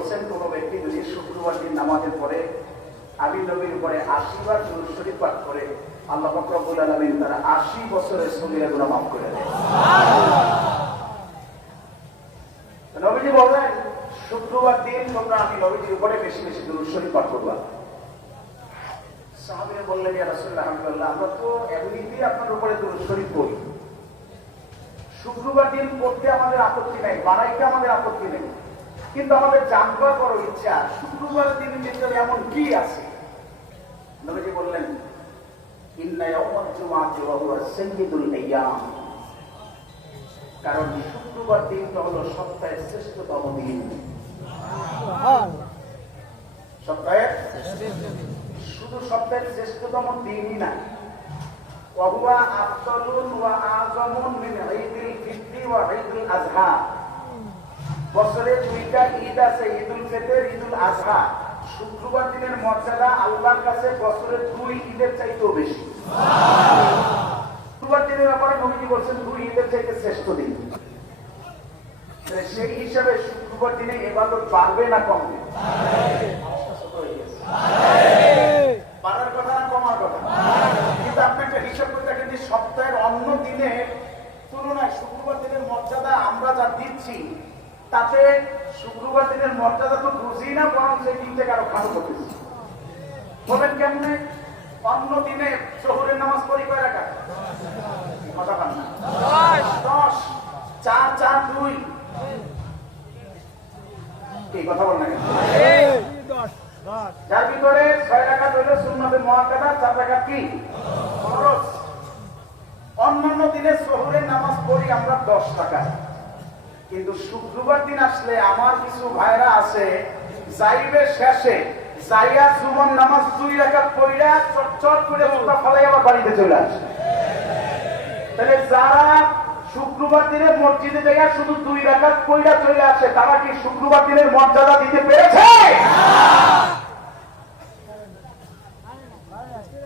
বলছেন, কোন ব্যক্তি যদি শুক্রবার দিন নামাজের পরে আমি নবীর উপরে আশি বার দুরূদ শরীফ পাঠ করে, আল্লাহ ফকরবুল আলমিন তারা আশি বছরের সঙ্গীরা গুলো মাফ করে দেয় নবীজি বললেন, শুক্রবার দিন তোমরা আমি নবীজির উপরে বেশি বেশি পাঠ করবা। বললেন, ইয়া আলহামদুলিল্লাহ, আমরা তো এমনিতেই আপনার উপরে শুক্রবার দিন করতে আমাদের আপত্তি নেই, বাড়াইতে আমাদের আপত্তি নেই। কিন্তু আমাদের জানবার বড় ইচ্ছা শুক্রবার দিন ভিতরে এমন কি আছে নবীজি বললেন ইন্না ইয়াউমাল জুমআতি ওয়া হুয়া সাইয়্যিদুল আইয়াম কারণ শুক্রবার দিনটা হলো সপ্তাহের শ্রেষ্ঠতম দিন সপ্তাহের শুধু সপ্তাহের শ্রেষ্ঠতম দিনই না وهو أفضل وأعظم من عيد الفطر وعيد الأضحى বছরে দুইটা ঈদ আছে, ঈদুল ফিতর, ঈদুল আজহা। শুক্রবার দিনের মর্যাদা আল্লাহর কাছে বছরের দুই ঈদের চাইতেও বেশি। শুক্রবার দিনের ব্যাপারে নবীজি বলছেন, দুই ঈদের চাইতে শ্রেষ্ঠ দিন। সেই হিসাবে শুক্রবার দিনে এবাদত বাড়বে না কমবে। বাড়ার কথা না কমার কথা? কিন্তু আপনি একটা হিসাব করে সপ্তাহের অন্য দিনে তুলনায় শুক্রবার দিনের মর্যাদা আমরা যা দিচ্ছি তাতে শুক্রবার দিনের মর্যাদা তো বুঝি না বরং সেই দিন থেকে আরও খারাপ করতেছি বলেন কেমনে? অন্য দিনে শহরের নামাজ পড়ি কয় রাখা কথা পান না। দশ। চার চার দুই। কি কথা বল না যার ভিতরে ছয় টাকা হইল সুন্নতে মহাকাদা চার টাকা কি? খরচ অন্যান্য দিনে শহরের নামাজ পড়ি আমরা দশ টাকা কিন্তু শুক্রবার দিন আসলে আমার কিছু ভাইরা আছে, যাইবে শেষে, যাইয়া সুমন নামাজ দুই রেখা পড়িয়া চটচট করে মোটা ফলাই আবার বাড়িতে চলে আসে। তাহলে যারা শুক্রবার দিনে মসজিদে যাইয়া শুধু দুই রেখা পড়িয়া চলে আসে, তারা কি শুক্রবার দিনের মর্যাদা দিতে পেরেছে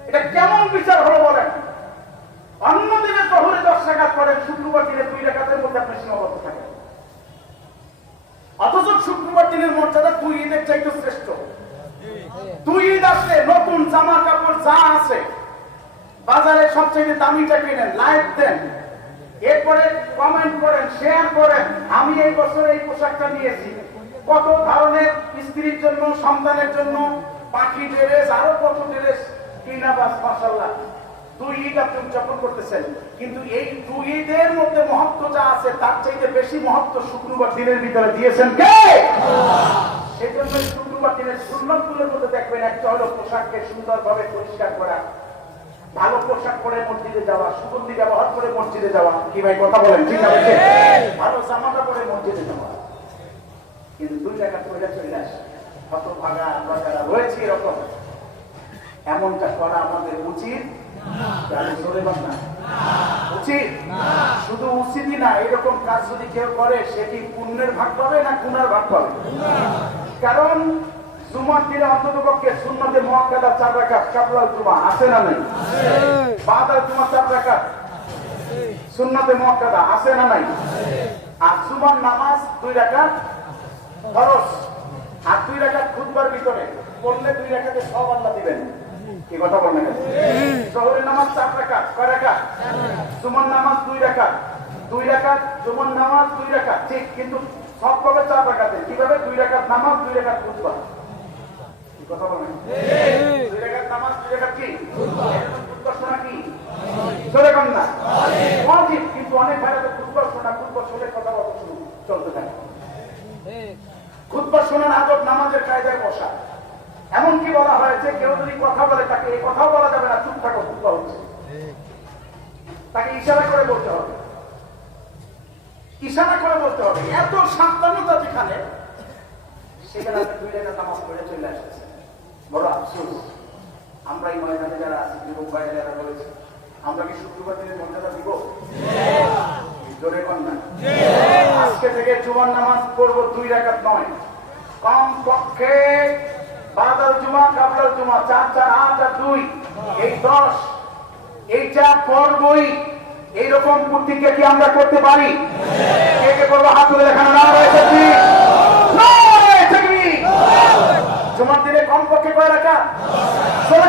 এটা কেমন বিচার হলো বলেন অন্য দিনে শহরে দশ টাকা করেন শুক্রবার দিনে দুই টাকাতের মধ্যে আপনি সীমাবদ্ধ থাকেন অথচ শুক্রবার দিনের মর্যাদা দুই ঈদের চাইতে শ্রেষ্ঠ দুই ঈদ আসলে নতুন জামা কাপড় যা আছে, বাজারে সবচেয়ে দামিটা কিনেন লাইভ দেন। এরপরে কমেন্ট করেন শেয়ার করেন, আমি এই বছর এই পোশাকটা নিয়েছি। কত ধরনের স্ত্রীর জন্য, সন্তানের জন্য, পাখি ড্রেস, আরও কত ড্রেস কিনা বাস মাসাল্লাহ দুই ঈদ আপনি উদযাপন করতেছেন, কিন্তু এই দুই ঈদের মধ্যে মহত্ব যা আছে, তার চাইতে বেশি মহত্ব শুক্রবার দিনের ভিতরে দিয়েছেন কে? সেই জন্য শুক্রবার দিনের সুন্নতগুলোর মধ্যে দেখবেন একটা হলো পোশাককে সুন্দরভাবে পরিষ্কার করা। ভালো পোশাক পরে মসজিদে যাওয়া সুগন্ধি ব্যবহার করে মসজিদে যাওয়া। কি ভাই কথা বলেন ঠিক আছে? ভালো জামাটা পরে মসজিদে যাওয়া। কিন্তু দুই টাকা পয়সা চলে আসে। কত ভাগা আমরা যারা রয়েছে এরকম এমনটা করা আমাদের উচিত? শুধু উচিতই না এরকম কাজ যদি কেউ করে সেটি পুণ্যের ভাগ পাবে না গুনার ভাগ পাবে? কারণ জুমার দিনে অন্তত পক্ষে শূন্যতে মহাকাদা চার রাখা কাপলাল জুমা আছে না নাই? বাদাল জুমা চার রাখা সুন্নতে মহাকাদা আছে না নাই? আর জুমার নামাজ দুই রাখা খরচ আর দুই রাখা খুদবার ভিতরে পড়লে দুই রাখাতে সব আল্লাহ দিবেন। কি কথা বলেন শহরের নামাজ চার রাখা কয় রাখা জুমার নামাজ দুই রাখা দুই রাখা জুমার নামাজ দুই রাখা ঠিক কিন্তু সব কবে চার রাখাতে কীভাবে? দুই রাখা নামাজ দুই রাখা খুদবা এমনকি বলা হয়েছে কেউ যদি কথা বলে তাকে এই কথাও বলা যাবে না, চুপ থাকো খুতবা হচ্ছে। তাকে ইশারা করে বলতে হবে। ইশারা করে বলতে হবে। এত সাবধানতা যেখানে, সেখানে দুই টাকা নামাজ পড়ে চলে আসতেছে বড় আফসোস। আমরা এই ময়দানে যারা আছি যুবক ভাই যারা রয়েছে, আমরা কি শুক্রবার দিনের মর্যাদা দিব? জোরে কন না। আজকে থেকে জুমার নামাজ পড়ব দুই রাকাত নয়। কম পক্ষে বাদাল জুমা কাবলাল জুমা, চার চার, আট আর দুই। এই দশ এইটা পড়বই, এইরকম প্রতিজ্ঞা কি আমরা করতে পারি? কে কে করব? হাত তুলে দেখানো না রয়েছে কি? নারায়ে তাকবীর!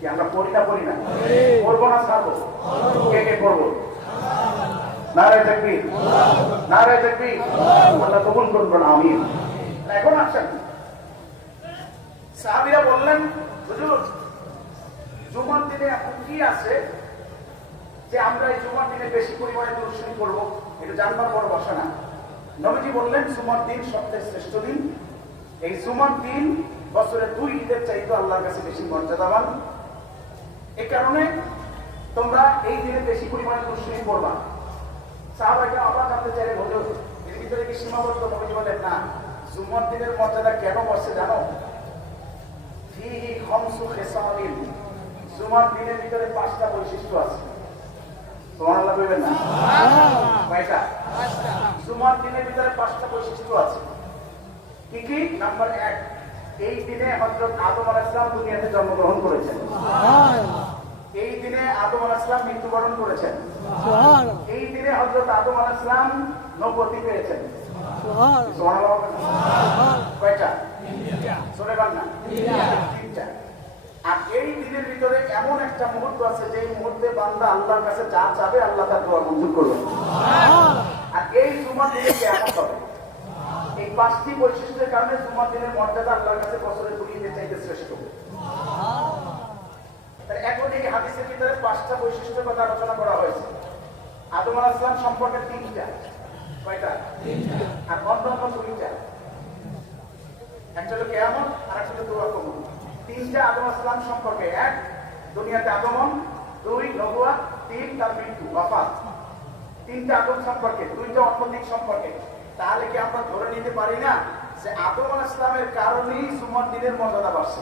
কি আমরা পড়ি না পড়ি না। পড়ব না, ছাড়বো। কে কে করব নারায় থাকবি? নারায় থাকবি? আল্লাহ কবুল করব না আমি এখন আসেন। সাহাবিরা বললেন, হুজুর, জুমার দিনে এখন কি আছে? যে আমরা এই জুমার দিনে বেশি পরিমাণে দর্শনী করব এটা জানবার বড় বসা না। নবীজি বললেন, জুমার দিন সবচেয়ে শ্রেষ্ঠ দিন। এই জুমার দিন বছরে দুই ঈদের চাইতে আল্লাহর কাছে বেশি মর্যাদাবান। এই কারণে তোমরা এই দিনে বেশি পরিমাণে দর্শনী করবা। সাহাবাইকে আবার জানতে চাইলে হুজুর এর ভিতরে কি সীমাবদ্ধ নবীজি বলেন না? জুমার দিনের মর্যাদা কেন বসে জানো? জুমার দিনের ভিতরে পাঁচটা বৈশিষ্ট্য আছে। সুবহানাল্লাহ বলবেন না? কয়টা? জুমার দিনের ভিতরে পাঁচটা বৈশিষ্ট্য আছে। কি কি? নাম্বার এক এই দিনে আদম দুনিয়াতে জন্মগ্রহণ করেছেন। এই দিনে আদম আলাইহিস সালাম মৃত্যুবরণ করেছেন। এই দিনে হযরত আদম আলাইহিস সালাম নবুয়তি পেয়েছেন? কয়টা? সরে তিনটা। আর এই দিনের ভিতরে এমন একটা মুহূর্ত আছে যে মুহূর্তে বান্দা আল্লাহর কাছে যা চাবে আল্লাহ তার দোয়া মঞ্জুর করবে। আর এই জুমার দিনে হবে। এই পাঁচটি বৈশিষ্ট্যের কারণে জুমার দিনের মর্যাদা আল্লাহর কাছে বছরে চাইতে শ্রেষ্ঠ। এখন এই হাদিসের ভিতরে পাঁচটা বৈশিষ্ট্যের কথা আলোচনা করা হয়েছে। আদম আলাহ ইসলাম সম্পর্কে তিনটা। কয়টা? আর অন্যান্য দুইটা। একটা হলো কেয়ামত আর একটা হলো দোয়া কবুল। তিনটা আদম আসলাম সম্পর্কে। এক দুনিয়াতে আগমন। দুই নবুয়া। তিন তার মৃত্যু ওয়াফাত তিনটা আদম সম্পর্কে দুইটা অন্যদিক সম্পর্কে। তাহলে কি আমরা ধরে নিতে পারি না যে আদম আল ইসলামের কারণেই সুমন দিনের মর্যাদা বাড়ছে?